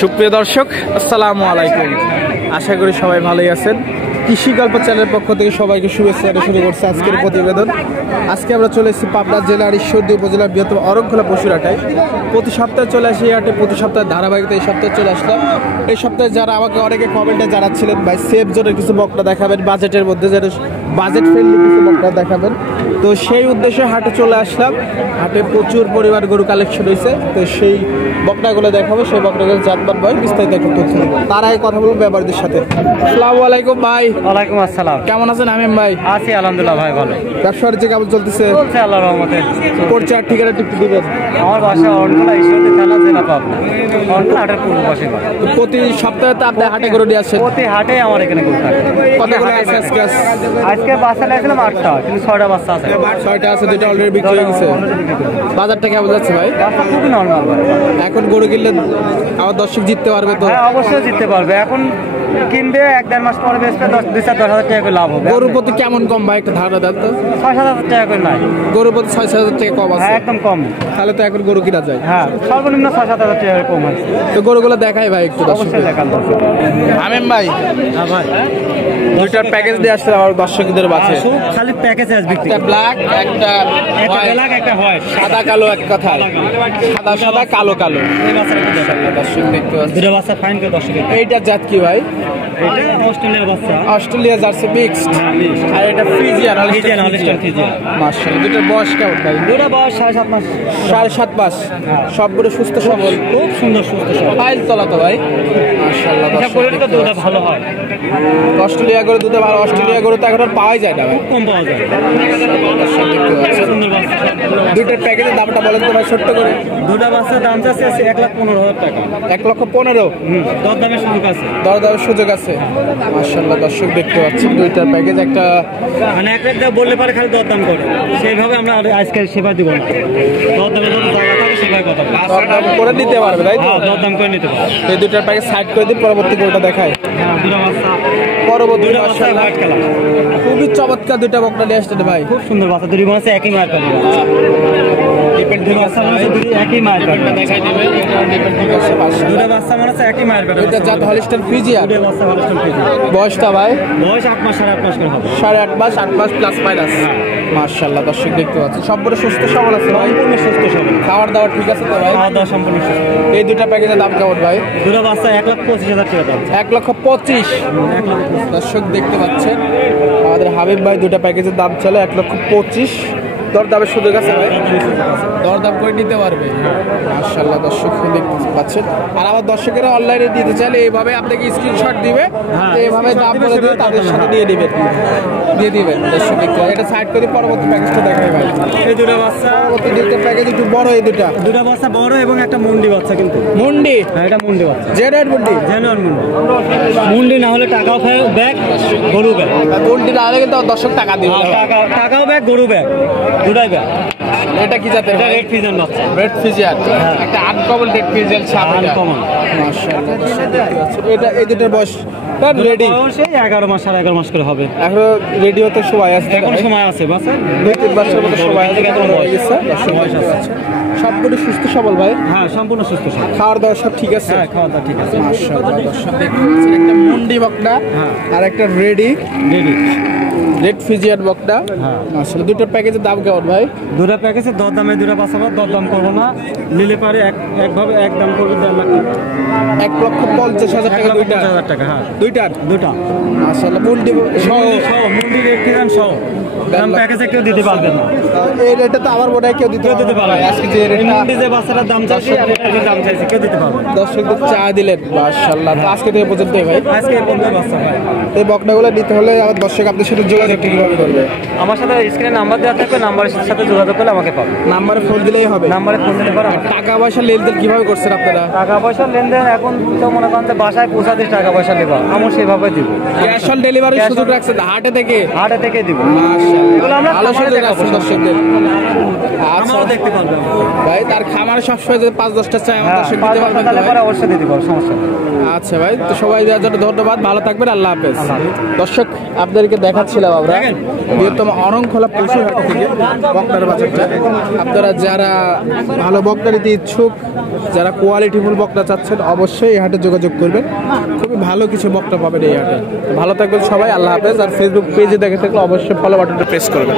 সুপ্রিয় দর্শক, আসসালামু আলাইকুম। আশা করি সবাই ভালোই আছেন। কৃষি গল্প চ্যানেলের পক্ষ থেকে সবাইকে শুভেচ্ছা জানিয়ে শুরু করছে আজকের প্রতিবেদন। আজকে আমরা চলে এসেছি পাবনা জেলার ঈশ্বরদী উপজেলার বৃহত্তম অরণখোলা পশুর হাটায়। প্রতি সপ্তাহে চলে আসি এই হাটে, প্রতি সপ্তাহে ধারাবাহিকতা এই সপ্তাহে চলে আসলাম। এই সপ্তাহে যারা আমাকে অনেকে কমেন্টে জানাচ্ছিলেন ভাই সেফ জোনের কিছু বকনা দেখাবেন, বাজেটের মধ্যে যেটা বাজেট ফ্রেন্ডলি কিছু বকনা দেখাবেন, তো সেই উদ্দেশ্যে হাটে চলে আসলাম। হাটে প্রচুর পরিমাণ গরু কালেকশন হয়েছে, তো সেই বকনাগুলো দেখাবো। সেই বকনাগুলো জাতমান ভাই বিস্তারিত একটু তথ্য দেবো। তার আগে কথা বলবো ব্যাপারীদের সাথে। আসসালামু আলাইকুম ভাই। ওয়ালাইকুম আসসালাম। কেমন আছেন আমিন ভাই? আছি আলহামদুলিল্লাহ ভাই, ভালো। ব্যবসার যে কেমন চলতেছে? চলছে আল্লাহর রহমতে। পরিচয় ঠিকানাটা একটু দিবেন। আমার বাসা অরণখোলা, ঈশ্বরদী থানা, জেলা পাবনা। অরণখোলা হাটের পূর্ব পাশে ঘর। তো প্রতি সপ্তাহে তো আপনি হাটে গরু নিয়ে আসেন? প্রতি হাটে আমার এখানে গরু থাকে। কতগুলো আছে আজকে? আজকে বাচ্চা নিয়েছিলাম 8টা, কিন্তু 6টা বাচ্চা আছে। 6টা আছে, 2টা অলরেডি বিক্রি হয়ে গেছে। বাজারটা কেমন যাচ্ছে ভাই? বাচ্চা খুবই নর্মাল ভাই। এখন গরু কিনলে আমার দর্শক জিততে পারবে তো? হ্যাঁ, অবশ্যই জিততে পারবে। এখন কিনবে 1-1.5 মাস পরে বেচবে, 2-4-10 টাকা করে লাভ হবে। গরুর প্রতি কেমন কম ভাই একটা ধারণা দেন তো? 6-7 টাকা করে নাই। গরুর প্রতি 6-7 টাকা কম আছে? হ্যাঁ, একদম কম। তাহলে তো এখন গরু কিনা যায়। হ্যাঁ, সর্বনিম্ন 6-7 টাকা কম আছে। তো গরুগুলো দেখাই ভাই একটু। অবশ্যই দেখান দর্শক। আমিন ভাই, হ্যাঁ ভাই, 2টার প্যাকেজ দিয়ে আসছে আমার দর্শকদের বাছে। খালি প্যাকেজ আসবে, একটা ব্ল্যাক, একটা ব্ল্যাক, একটা হোয়াইট, সাদা কালো, এক কথা সাদা সাদা কালো কালো। এই বাচ্চাটা দর্শক দেখতে পাচ্ছি। দুটো বাচ্চা ফাইন করে দর্শক। এইটার জাত কি ভাই? এটা অস্ট্রেলিয়ার বাচ্চা, অস্ট্রেলিয়া জার্সি মিক্সড। আর এটা ফ্রিজিয়ান ফ্রিজিয়ান। মাশাআল্লাহ। দুটোর বয়স কেমন ভাই? দুটো বয়স 7.5 মাস। 7.5 মাস। সবগুলো সুস্থ সবল, খুব সুন্দর সুস্থ সবল। ফাইল তোলা তো ভাই। মাশাআল্লাহ। এটা করে তো দুধ ভালো হয়। অস্ট্রেলিয়া গরু দুধে ভালো। অস্ট্রেলিয়া গরু তো এখন আর পাওয়াই যায় না ভাই, কম পাওয়া যায়। সুন্দর বাচ্চা। দুইটার প্যাকেজের দামটা বলেন তো ভাই ছোট্ট করে। দুটো বাচ্চার দাম চাচ্ছে 1,15,000 টাকা। 1,15,000। দরদামের সুযোগ আছে। দরদামের সুযোগ আছে। মাশাআল্লাহ। দর্শক দেখতে পাচ্ছেন দুইটার প্যাকেজ। একটা মানে একটা বললে পারে খালি দরদাম করে, সেইভাবে আমরা আজকে সেবা দিব না। দরদামের যত জায়গা থাকে সেভাবে কথা দরদাম করে নিতে পারবে, তাই তো? দরদাম করে নিতে পারবে। এই দুইটার প্যাকেজ সাইড করে দিন, পরবর্তী গরুটা দেখায়। দুটো বাচ্চা, পরবর্তী দুটো বাচ্চা হোয়াইট কালার। খুবই চমৎকার দুইটা বকনা নিয়ে আসছেন ভাই। খুব সুন্দর বাচ্চা, দুটি বাচ্চা একই মায়ের কাছে। একই মায়ের কাছে দেখাই দেবেন। দুটো বাচ্চা মানে একই মায়ের কাছে। এটা জাত হলিস্টাইন ফ্রিজিয়ান। দুটো বাচ্চা হলিস্টাইন ফ্রিজিয়ান। বয়সটা ভাই? বয়স 8 মাস, 8.5 মাস করে হবে। 8.5 মাস, 8 মাস প্লাস মাইনাস। মাশাআল্লাহ। দর্শক দেখতে পাচ্ছেন সবগুলো সুস্থ সবল আছে ভাই? সম্পূর্ণ সুস্থ সবল। খাওয়ার দাওয়ার ঠিক আছে তো ভাই? খাওয়া দাওয়া সম্পূর্ণ সুস্থ। এই দুইটা প্যাকেজের দাম কেমন ভাই? দুটো বাচ্চা 1,25,000 টাকা দাম। 1,25,000। দর্শক দেখতে পাচ্ছেন আমাদের হাবিব ভাই দুটা প্যাকেজের দাম চলে 1,25,000। দরদামের সুযোগ আছে ভাই? দরদাম করে নিতে পারবে। মাশাআল্লাহ। দর্শক দেখতে পাচ্ছেন। আর আমার দর্শকেরা অনলাইনে দিতে চাইলে এইভাবে আপনাকে স্ক্রিনশট দিবে, এইভাবে দাম বলে দিবে, তাদের সাথে দিয়ে দিবেন, দিয়ে দিবেন। দর্শক দেখতে এটা সাইড করে পরবর্তী প্যাকেজটা দেখাই ভাই। এই দুটো বাচ্চা, পরবর্তী দুটো প্যাকেজ একটু বড়। এই দুটো বাচ্চা বড় এবং একটা মুন্ডি বাচ্চা, কিন্তু মুন্ডি। হ্যাঁ, এটা মুন্ডি বাচ্চা। জেনুইন মুন্ডি। জেনুইন মুন্ডি। মুন্ডি না হলে টাকাও ব্যাগ, গরু ব্যাগ। মুন্ডি না হলে কিন্তু দর্শক টাকা দিবে। টাকাও ব্যাগ, গরু ব্যাগ, দুটাই ব্যাগ। এটা কি জাতের? এটা রেড ফিজিয়ান বাচ্চা। রেড ফিজিয়ান, একটা আনকমন রেড ফিজিয়ান ছাপ। আনকমন। মাশাআল্লাহ। এটা এই দুটোর বয়স রেডি? সেই 11 মাস, 11.5 মাস করে হবে। এখন রেডি হতে সময় আছে? এখন সময় আছে, বাচ্চা 2-3 বছরের মতো সময় আছে। সবগুলো সুস্থ সবল ভাই? হ্যাঁ, সম্পূর্ণ সুস্থ সবল। খাওয়ার দাওয়া সব ঠিক আছে? হ্যাঁ, খাওয়া দাওয়া ঠিক আছে। মাশাআল্লাহ। দর্শক দেখতে পাচ্ছেন একটা মুন্ডি বকনা আর একটা রেডি রেড ফিজিয়ান বকনা। মাশাআল্লাহ। দুটোর প্যাকেজের দাম কেমন ভাই? দুটো প্যাকেজের দরদামে দুটো বাচ্চা, দরদাম করবো না, নিলে পারে একভাবে একদম করবে 1.5 লাখ টাকা। 1,50,000 টাকা। 1,50,000 টাকা। হ্যাঁ, দুটা। মাশাআল্লাহ। মুন্ডি সহ, মুন্ডি রেট কিরান সহ দাম প্যাকেজে কেউ দিতে পারবে না। এই রেটে তো আমার মনে হয় কেউ দিতে পারবে না। আজকে যে রেটটা মুন্ডি যে বাচ্চাটার দাম চাইছে আর এটার দাম চাইছে, কেউ দিতে পারবে না। দর্শকদের চা দিলেন। মাশাআল্লাহ। আজকে থেকে পর্যন্ত ভাই, আজকে এই পর্যন্ত বাচ্চা ভাই। এই বকনাগুলো নিতে হলে আমার দর্শক আপনার সাথে যোগাযোগ কিভাবে করবে? আমার সাথে স্ক্রিনে নাম্বার দেওয়া থাকবে, নাম্বারের সাথে যোগাযোগ করলে আমাকে পাবে। নাম্বারে ফোন দিলেই হবে? নাম্বারে ফোন দিলে পারে। টাকা পয়সা লেনদেন কিভাবে করছেন আপনারা? টাকা পয়সার লেনদেন এখন তো মনে করেন যে বাসায় পৌঁছাতে টাকা পয়সা নেবা, আমি সেভাবে দিব। ক্যাশ অন ডেলিভারি সুযোগ রাখছেন হাটে থেকে? হাটে থেকে দিব। মাশাআল্লাহ। এগুলো আমরা ভালো খামারে সুযোগ দেখাবো আছে দর্শকদের। আচ্ছা আমরাও দেখতে পারবেন ভাই, তার খামারে সবসময় যদি 5-10টা চাই আমার দর্শক দিতে পারবেন তো তাহলে ভাই? পরে অবশ্যই দিতে পারবো, সমস্যা নেই। আচ্ছা ভাই, তো সবাই দেওয়ার জন্য ধন্যবাদ, ভালো থাকবেন, আল্লাহ হাফেজ। দর্শক আপনাদেরকে দেখাচ্ছিলাম আমরা বৃহত্তম অরংখোলা পশু হাট থেকে বকনার বাজারটা। আপনারা যারা ভালো বকনা নিতে ইচ্ছুক, যারা কোয়ালিটিফুল বকনা চাচ্ছেন, অবশ্যই এই হাটে যোগাযোগ করবেন। খুবই ভালো কিছু বকনা পাবেন এই হাটে। ভালো থাকবেন সবাই, আল্লাহ হাফেজ। আর ফেসবুক পেজে দেখে থাকলে অবশ্যই ফলো বাটনটা প্রেস করবেন।